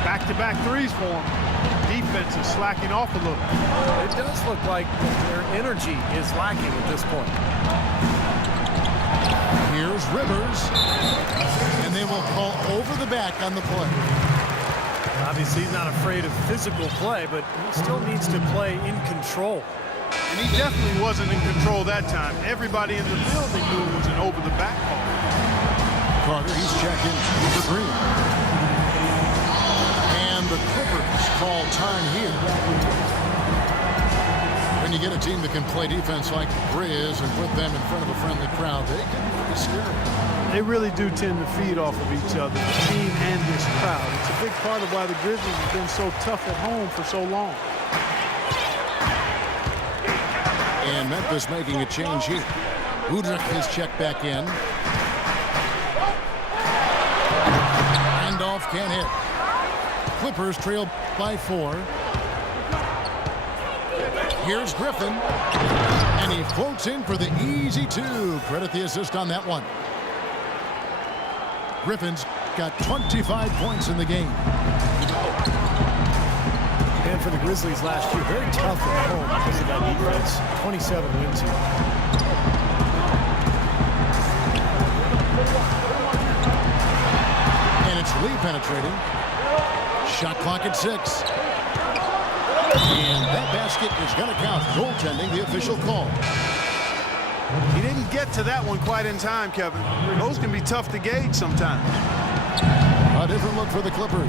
Back-to-back threes for him. Defense is slacking off a little. It does look like their energy is lacking at this point. Here's Rivers. And they will call over the back on the play. Obviously, he's not afraid of physical play, but he still needs to play in control. And he definitely wasn't in control that time. Everybody in the building knew it was an over-the-back call. Carter, he's checking for Green. And the Clippers call time here. When you get a team that can play defense like Grizz and put them in front of a friendly crowd, they can be pretty scary. They really do tend to feed off of each other, the team and this crowd. It's a big part of why the Grizzlies have been so tough at home for so long. And Memphis making a change here. Udrich is checked back in. Randolph can't hit. Clippers trail by 4. Here's Griffin. And he floats in for the easy 2. Credit the assist on that one. Griffin's got 25 points in the game. And for the Grizzlies last year, very tough at home because of that defense. 27 wins here. And it's Lee penetrating. Shot clock at 6. And that basket is going to count. Goaltending, the official call. He didn't get to that one quite in time, Kevin. Those can be tough to gauge sometimes. A different look for the Clippers.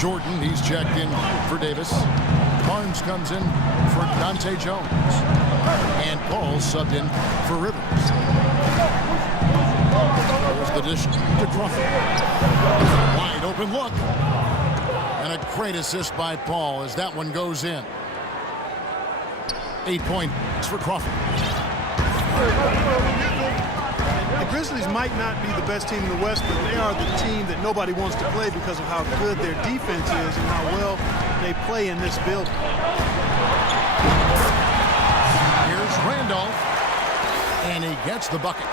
Jordan, he's checked in for Davis. Barnes comes in for Dante Jones. And Paul subbed in for Rivers. There's the dish to Crawford. Wide open look. And a great assist by Paul as that one goes in. 8 points for Crawford. The Grizzlies might not be the best team in the West, but they are the team that nobody wants to play because of how good their defense is and how well they play in this building. Here's Randolph, and he gets the bucket.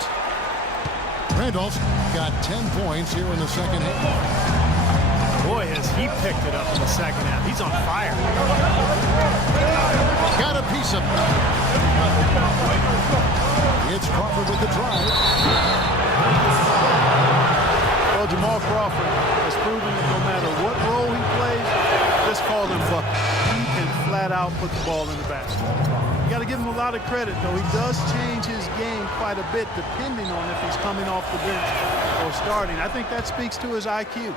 Randolph's got 10 points here in the second half. Boy, has he picked it up in the second half. He's on fire. Got a piece of it. It's Crawford with the drive. Well, Jamal Crawford has proven that no matter what role he plays, just call him bucket. He can flat out put the ball in the basket. You got to give him a lot of credit, though. He does change his game quite a bit depending on if he's coming off the bench or starting. I think that speaks to his IQ.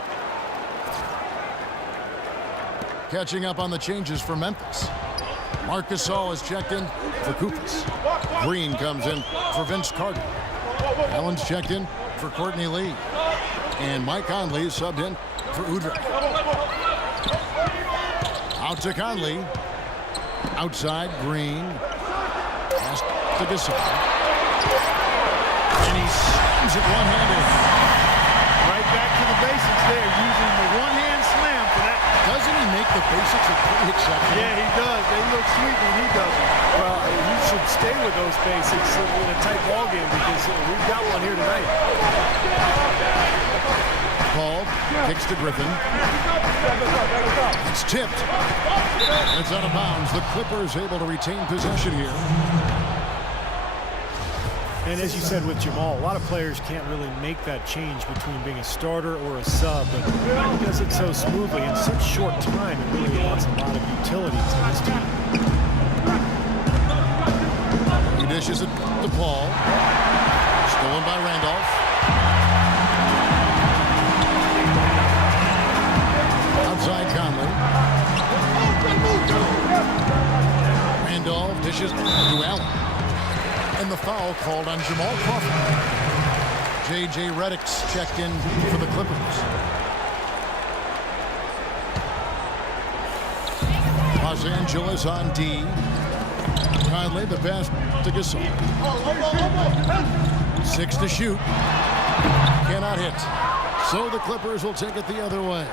Catching up on the changes for Memphis. Marc Gasol is checked in for Kufis. Green comes in for Vince Carter. Allen's checked in for Courtney Lee. And Mike Conley is subbed in for Udrich. Out to Conley. Outside, Green. Pass to Gasol. And he slams it one-handed. Right back to the basics there, using the one-hand slam for that. Doesn't he make the basics look pretty exceptional? Yeah, he does. They look sweet when he does it. Well, you should stay with those basics in a tight ball game because we've got one here tonight. Paul kicks to Griffin. It's tipped. It's out of bounds. The Clippers able to retain possession here. And as you said with Jamal, a lot of players can't really make that change between being a starter or a sub, but he does it so smoothly in such short time. It really adds a lot of utility to this team. He dishes it to Paul. Stolen by Randolph. Outside Conley. Randolph dishes to Allen. And the foul called on Jamal Crawford. J.J. Redick's checked in for the Clippers. Los Angeles on D. Conley, the pass to Gasol. 6 to shoot. Cannot hit. So the Clippers will take it the other way.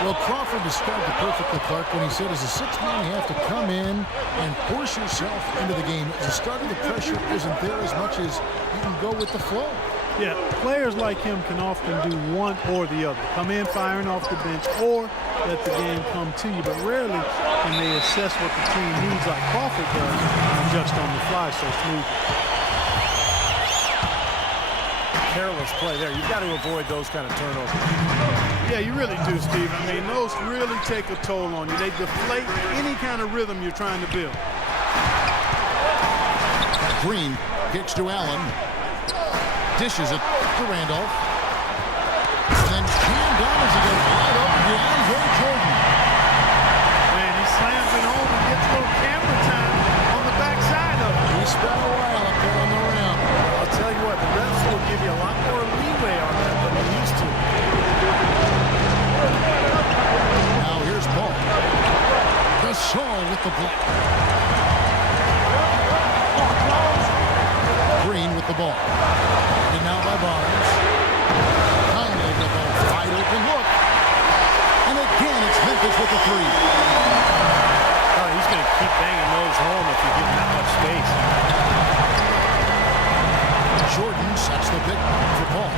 Well, Crawford described it perfectly, Clark, when he said as a sixth man, you have to come in and force yourself into the game. As a starter, the pressure isn't there as much as you can go with the flow. Yeah, players like him can often do one or the other. Come in firing off the bench or let the game come to you. But rarely can they assess what the team needs like Crawford does and adjust on the fly so smooth. Careless play there. You've got to avoid those kind of turnovers. Yeah, you really do, Steve. I mean, those really take a toll on you. They deflate any kind of rhythm you're trying to build. Green kicks to Allen. Dishes it to Randolph. And then Cam down as he goes wide open to Andre Jordan. Man, he slams it home and gets a little camera time on the backside of it. He spent a while up there on the rim. I'll tell you what, the refs will give you a lot more leeway on that than they used to. Now here's Paul. Gasol with the block. Green with the ball. And now by Barnes. Conley with a wide open look. And again, it's Memphis with the three. Oh, he's going to keep banging those home if you give him that much space. Jordan sets the pick for Paul.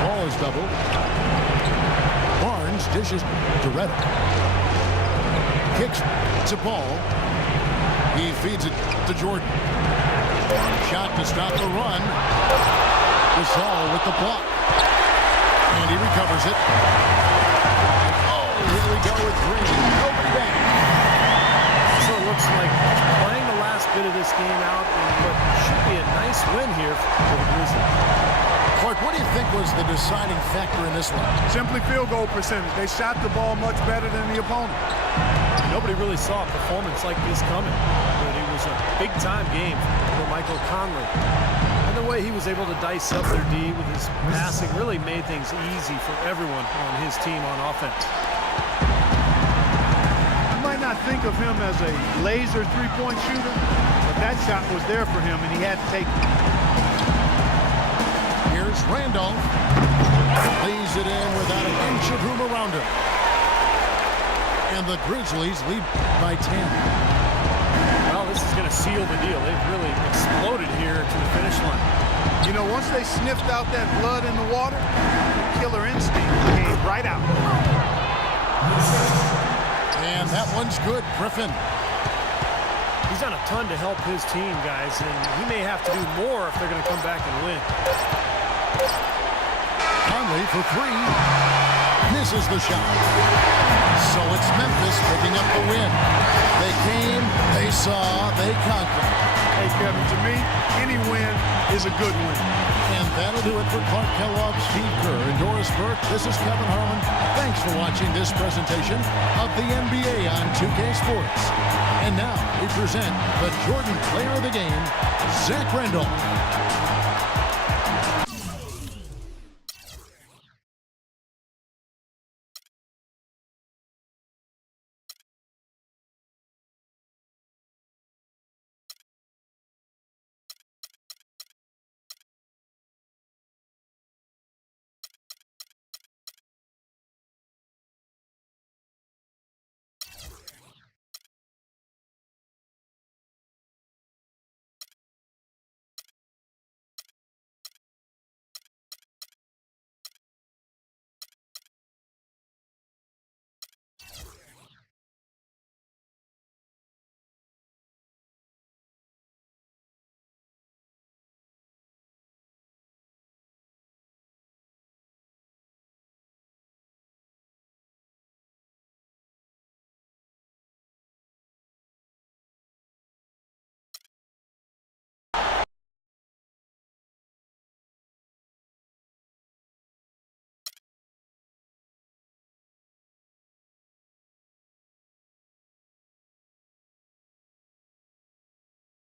Paul is doubled. Barnes dishes to Reddick. Kicks to Paul. He feeds it to Jordan. Shot to stop the run. Gasol with the block. And he recovers it. Oh, here we go with Green. Nobody back. So it looks like playing the last bit of this game out in what should be a nice win here for the Grizzlies. Clark, what do you think was the deciding factor in this one? Simply field goal percentage. They shot the ball much better than the opponent. Nobody really saw a performance like this coming, but it was a big-time game for Michael Conley. And the way he was able to dice up their D with his passing really made things easy for everyone on his team on offense. You might not think of him as a laser three-point shooter, but that shot was there for him, and he had to take it. Here's Randolph. Lays it in without an inch of room around him. And the Grizzlies lead by 10. Well, this is going to seal the deal. They've really exploded here to the finish line. You know, once they sniffed out that blood in the water, the killer instinct came right out. And that one's good. Griffin. He's done a ton to help his team, guys, and he may have to do more if they're going to come back and win. Conley for three. Misses the shot. So it's Memphis picking up the win. They came, they saw, they conquered. Hey, Kevin, to me, any win is a good win. And that'll do it for Clark Kellogg, Steve Kerr, and Doris Burke. This is Kevin Harlan. Thanks for watching this presentation of the NBA on 2K Sports. And now we present the Jordan Player of the Game, Zach Randolph.